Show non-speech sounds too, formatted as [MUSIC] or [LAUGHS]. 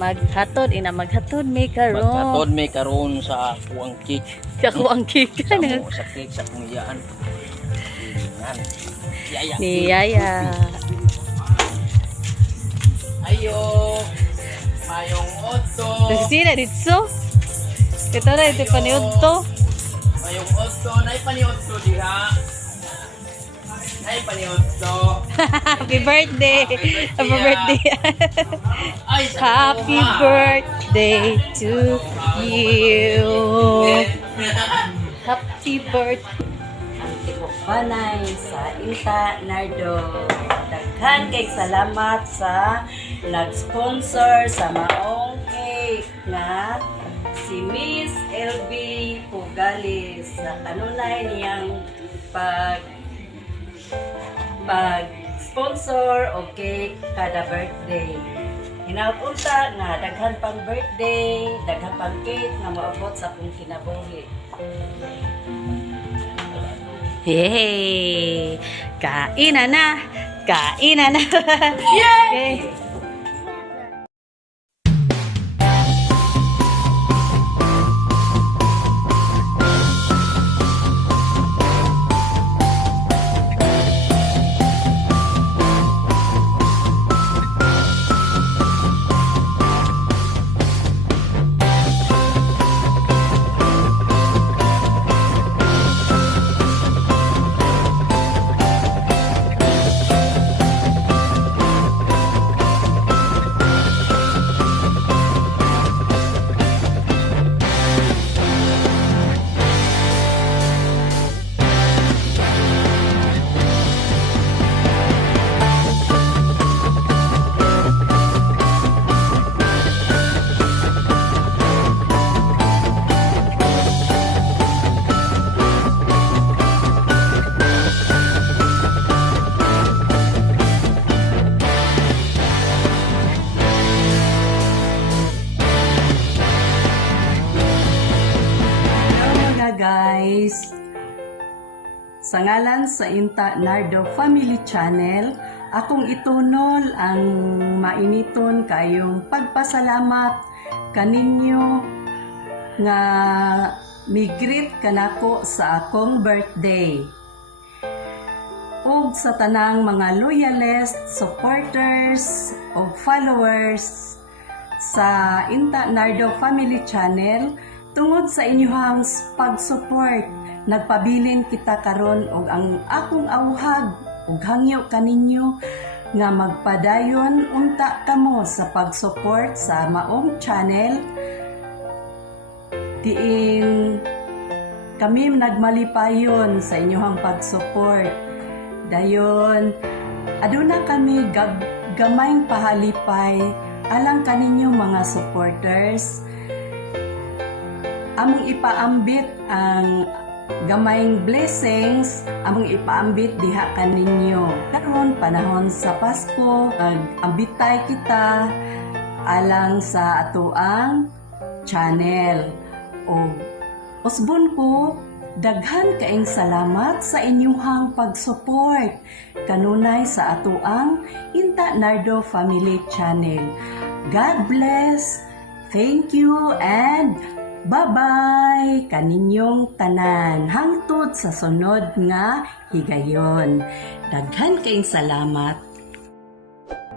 Maghatod ina maghatod may karon. Magkatod may karon sa kuang cake. Ako ang kika Sa, na. mo, sa cake sa. Yaya. Ni Yaya. Ayo. Mayong otto. Sina dito. Ito na ito paniod to. Mayong otto. Nay paniotto diha. Nay paniotto. Happy birthday. Happy birthday. Ay, Happy kuha. birthday to you. Happy birthday. panay sa Inta Nardo. Daghan kay salamat sa nag-sponsor sa maong cake nga si Miss LB Pugalis sa kanunay niyang pag pag sponsor o cake kada birthday. Hinapunta nga daghan pang birthday, daghan pang cake nga maabot sa akong kinabuhi. Yay! Kainan na! Kainan na! [LAUGHS] Yay! Hello guys! Sa ngalan sa Inta Nardo Family Channel, akong itunol ang mainiton kayong pagpasalamat kaninyo nga migrit kanako sa akong birthday. ug sa tanang mga loyalist, supporters, ug followers sa Inta Nardo Family Channel tungod sa inyong pag-support nagpabilin kita karon og ang akong awhag ug hangyo kaninyo nga magpadayon unta kamo sa pag-support sa maong channel. Diin kami nagmalipayon sa inyong pag-support. Dayon aduna kami gag gamayng pahalipay alang kaninyo mga supporters among ipaambit ang gamayng blessings among ipaambit diha kaninyo karon panahon sa Pasko ambitay kita alang sa atuang channel o usbon ko daghan kaing salamat sa inyuhang pag-support kanunay sa atuang Inta Nardo Family Channel. God bless. Thank you and bye-bye kaninyong tanan hangtod sa sunod nga higayon. Daghan kaing salamat.